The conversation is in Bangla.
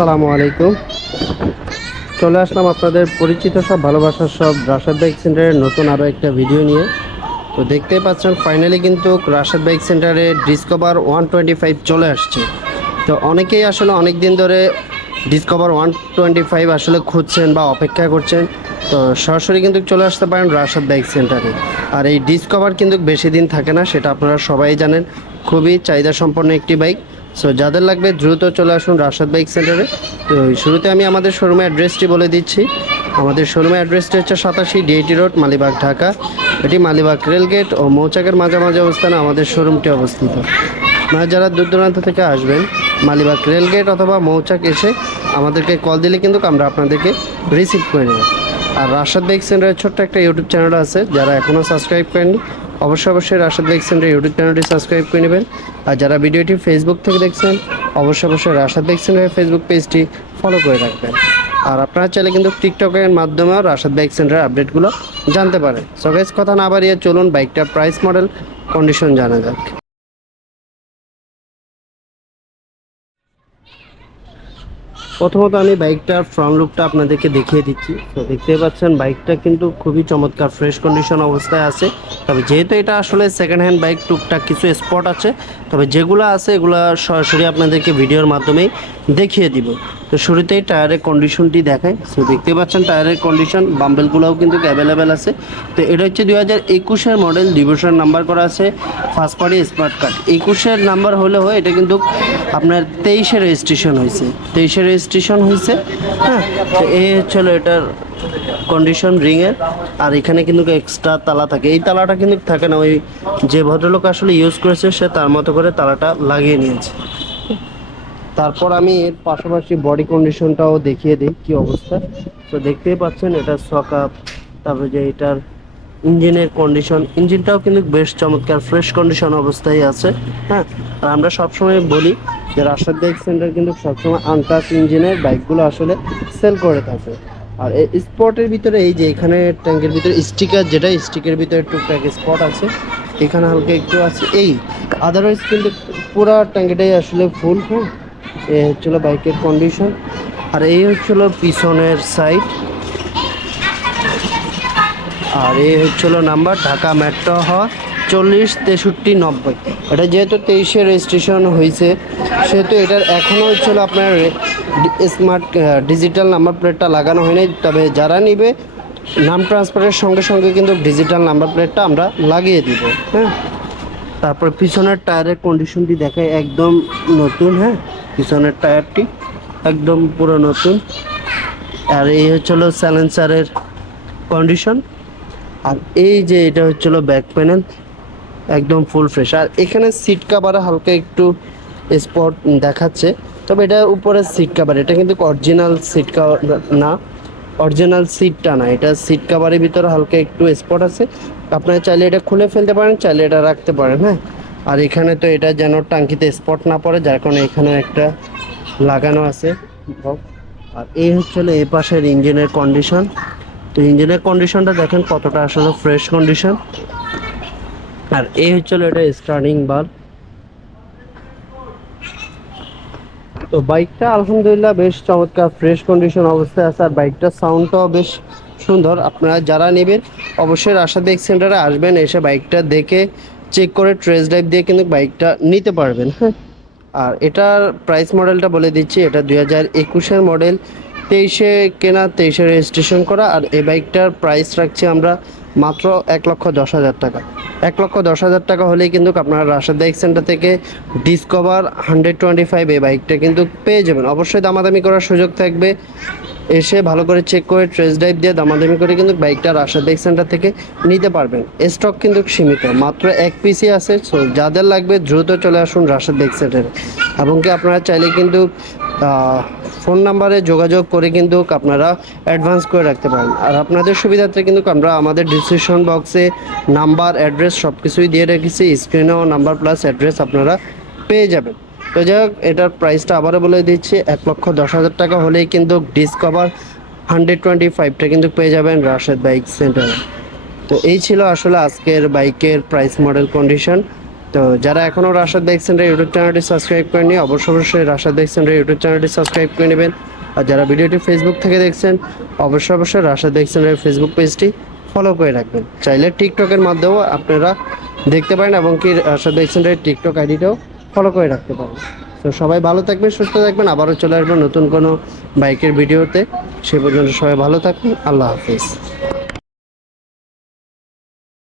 আসসালামু আলাইকুম। চলে আসলাম আপনাদের পরিচিত সব ভালোবাসার সব রাশেদ বাইক সেন্টারের নতুন আরও একটা ভিডিও নিয়ে। তো দেখতেই পাচ্ছেন ফাইনালি কিন্তু রাশেদ বাইক সেন্টারে ডিসকভার 125 চলে আসছে। তো অনেকেই আসলে অনেক দিন ধরে ডিসকভার 125 আসলে খুঁজছেন বা অপেক্ষা করছেন। তো সরাসরি কিন্তু চলে আসতে পারেন রাশেদ বাইক সেন্টারে। আর এই ডিসকভার কিন্তু বেশি দিন থাকে না, সেটা আপনারা সবাই জানেন। খুবই চাহিদা সম্পন্ন একটি বাইক। সো যাদের লাগবে দ্রুত চলে আসুন রাশেদ বাইক সেন্টারে। তো শুরুতে আমি আমাদের শোরুমের অ্যাড্রেসটি বলে দিচ্ছি। আমাদের শোরুমের অ্যাড্রেসটি হচ্ছে 87 ডিএটি রোড, মালিবাগ, ঢাকা। এটি মালিবাগ রেলগেট ও মৌচাকের মাঝামাঝি অবস্থানে আমাদের শোরুমটি অবস্থিত। আপনারা যারা দূর দূরান্ত থেকে আসবেন, মালিবাগ রেলগেট অথবা মৌচাক এসে আমাদেরকে কল দিলে কিন্তু আমরা আপনাদেরকে রিসিভ করে নেব। আর রাশেদ বাইক সেন্টারের ছোট্ট একটা ইউটিউব চ্যানেল আছে, যারা এখনও সাবস্ক্রাইব করেননি অবশ্যই রাশেদ বাইক সেন্টার ইউটিউব চ্যানেলটি সাবস্ক্রাইব করে নেবেন। আর যারা ভিডিওটি ফেসবুক থেকে দেখছেন অবশ্যই রাশেদ বাইক সেন্টারের ফেসবুক পেজটি ফলো করে রাখবেন। আর আপনারা চাইলে কিন্তু টিকটকের মাধ্যমেও রাশেদ বাইক সেন্টারের আপডেটগুলো জানতে পারেন। সো গাইস, কথা না বাড়িয়ে চলুন বাইকটার প্রাইস, মডেল, কন্ডিশন জানা যাক। প্রথমত আমি বাইকটার ফ্রন্ট লুকটা আপনাদেরকে দেখিয়ে দিচ্ছি। তো দেখতে পাচ্ছেন বাইকটা কিন্তু খুবই চমৎকার ফ্রেশ কন্ডিশন অবস্থায় আছে। তবে যেহেতু এটা আসলে সেকেন্ড হ্যান্ড বাইক, টুকটাক কিছু স্পট আছে, তবে যেগুলো আছে এগুলো সরাসরি আপনাদেরকে ভিডিওর মাধ্যমেই দেখিয়ে দিব। তো শুরুতেই টায়ারের কন্ডিশনটি দেখায়। সো দেখতে পাচ্ছেন টায়ারের কন্ডিশন, বাম্বেলগুলোও কিন্তু অ্যাভেলেবেল আছে। তো এটা হচ্ছে 2021-এর মডেল, 2 বছর নাম্বার করা আছে, ফার্স্ট পার্টি স্মার্ট কার্ড। 21-এর নাম্বার হলেও এটা কিন্তু আপনার 23-এ রেজিস্ট্রেশন হয়েছে, 23-এ রেজিস্ট্রেশন হয়েছে। হ্যাঁ, তো এই হচ্ছিল এটার কন্ডিশন রিংয়ের। আর এখানে কিন্তু এক্সট্রা তালা থাকে, এই তালাটা কিন্তু থাকে না, ওই যে ভদ্রলোক আসলে ইউজ করেছে সে তার মতো করে তালাটা লাগিয়ে নিয়েছে। তারপর আমি এর পাশাপাশি বডি কন্ডিশনটাও দেখিয়ে দিই কী অবস্থা। তো দেখতেই পাচ্ছেন এটা সকাপ, তারপরে যে এটার ইঞ্জিনের কন্ডিশন, ইঞ্জিনটাও কিন্তু বেশ চমৎকার ফ্রেশ কন্ডিশন অবস্থায় আছে। হ্যাঁ, আর আমরা সবসময় বলি যে রাশেদ বাইক সেন্টার কিন্তু সবসময় আনটাচ ইঞ্জিনের বাইকগুলো আসলে সেল করে থাকে। আর এই স্পটের ভিতরে এই যে এখানে ট্যাঙ্কের ভিতরে স্টিকার, যেটা স্টিকের ভিতরে টুকটাক স্পট আছে, এখানে হালকা একটু আছে, এই আদারওয়াইজ কিন্তু পুরো ট্যাঙ্কিটাই আসলে ফুল। হ্যাঁ, এই হচ্ছিল বাইকের কন্ডিশন। আর এই হচ্ছিল পিছনের সাইড। আর এই হচ্ছিল নাম্বার, ঢাকা মেট্রো হ 406390। এটা যেহেতু 23-এ রেজিস্ট্রেশন হয়েছে, সেহেতু এটার এখনও হচ্ছিল আপনার স্মার্ট ডিজিটাল নাম্বার প্লেটটা লাগানো হয়নি। তবে যারা নিবে নাম ট্রান্সফারের সঙ্গে সঙ্গে কিন্তু ডিজিটাল নাম্বার প্লেটটা আমরা লাগিয়ে দিব। হ্যাঁ, তারপর পিছনের টায়ারের কন্ডিশনটি দেখায়, একদম নতুন। হ্যাঁ, পিছনের টায়ারটি একদম পুরো নতুন। আর এই হচ্ছিল সাইলেন্সারের কন্ডিশন। আর এই যে এটা হচ্ছিল ব্যাক প্যানেল, একদম ফুল ফ্রেশ। আর এখানে সিট কাভারে হালকা একটু স্পট দেখাচ্ছে, তবে এটা উপরে সিট কাভার, এটা কিন্তু অরিজিনাল সিট কাভার না, অরিজিনাল সিটটা না, এটা সিট কাভারের ভিতরে হালকা একটু স্পট আছে। আপনারা চাইলে এটা খুলে ফেলতে পারেন, চাইলে এটা রাখতে পারেন। হ্যাঁ, আর এখানে তো এটা যেন টাঙ্কিতে স্পট না পড়ে, যার কারণে এখানে একটা লাগানো আছে। আর এই হচ্ছিল এই পাশের ইঞ্জিনের কন্ডিশন। তো ইঞ্জিনের কন্ডিশনটা দেখেন কতটা আসলে ফ্রেশ কন্ডিশন। আর এই হচ্ছিল এটা স্টার্টিং বার। তো বাইকটা আলহামদুলিল্লাহ বেশ চমৎকার ফ্রেশ কন্ডিশন অবস্থায় আছে। আর বাইকটার সাউন্ডটাও বেশ সুন্দর। আপনারা যারা নেবেন অবশ্যই রাশেদ বাইক সেন্টারে আসবেন, এসে বাইকটা দেখে চেক করে ট্রেস ড্রাইভ দিয়ে কিন্তু বাইকটা নিতে পারবেন। হ্যাঁ, আর এটার প্রাইস মডেলটা বলে দিচ্ছি, এটা 2021-এর মডেল, 23-এ কেনা, 23-এ রেজিস্ট্রেশন করা। আর এই বাইকটার প্রাইস রাখছি আমরা মাত্র 1,10,000 টাকা। 1,10,000 টাকা হলেই কিন্তু আপনারা রাশেদ বাইক সেন্টার থেকে ডিসকভার 125 এই বাইকটা কিন্তু পেয়ে যাবেন। অবশ্যই দামাদামি করার সুযোগ থাকবে, এসে ভালো করে চেক করে ট্রেস ড্রাইভ দিয়ে দামাদামি করে কিন্তু বাইকটা রাশেদ বাইক সেন্টার থেকে নিতে পারবেন। স্টক কিন্তু সীমিত, মাত্র 1 পিসই আছে। সো যাদের লাগবে দ্রুত চলে আসুন রাশেদ বাইক সেন্টারে। এবং কি আপনারা চাইলে কিন্তু ফোন নাম্বারে যোগাযোগ করে কিন্তু আপনারা অ্যাডভান্স করে রাখতে পারেন। আর আপনাদের সুবিধার্থে কিন্তু আমরা আমাদের ডিসক্রিপশন বক্সে নাম্বার, অ্যাড্রেস সব কিছুই দিয়ে রেখেছি, স্ক্রিনেও নাম্বার প্লাস অ্যাড্রেস আপনারা পেয়ে যাবেন। তো যাই হোক, এটার প্রাইসটা আবারও বলে দিচ্ছি, 1,10,000 টাকা হলেই কিন্তু ডিসকভার 125টা কিন্তু পেয়ে যাবেন রাশেদ বাইক সেন্টারে। তো এই ছিল আসলে আজকের বাইকের প্রাইস, মডেল, কন্ডিশন। তো যারা এখনও রাশাদ বাইক সেন্টার ইউটিউব চ্যানেলটি সাবস্ক্রাইব করেনি অবশ্যই রাশাদ বাইক সেন্টার ইউটিউব চ্যানেলটি সাবস্ক্রাইব করে নেবেন। আর যারা ভিডিওটি ফেসবুক থেকে দেখছেন অবশ্যই রাশাদ বাইক সেন্টারের ফেসবুক পেজটি ফলো করে রাখবেন। চাইলে টিকটকের মাধ্যমেও আপনারা দেখতে পারেন এবং কি রাশাদ বাইক সেন্টারের টিকটক আইডিটাও ফলো করে রাখতে পারেন। তো সবাই ভালো থাকবেন, সুস্থ থাকবেন, আবারও চলে আসবেন নতুন কোনো বাইকের ভিডিওতে। সে পর্যন্ত সবাই ভালো থাকুন, আল্লাহ হাফিজ।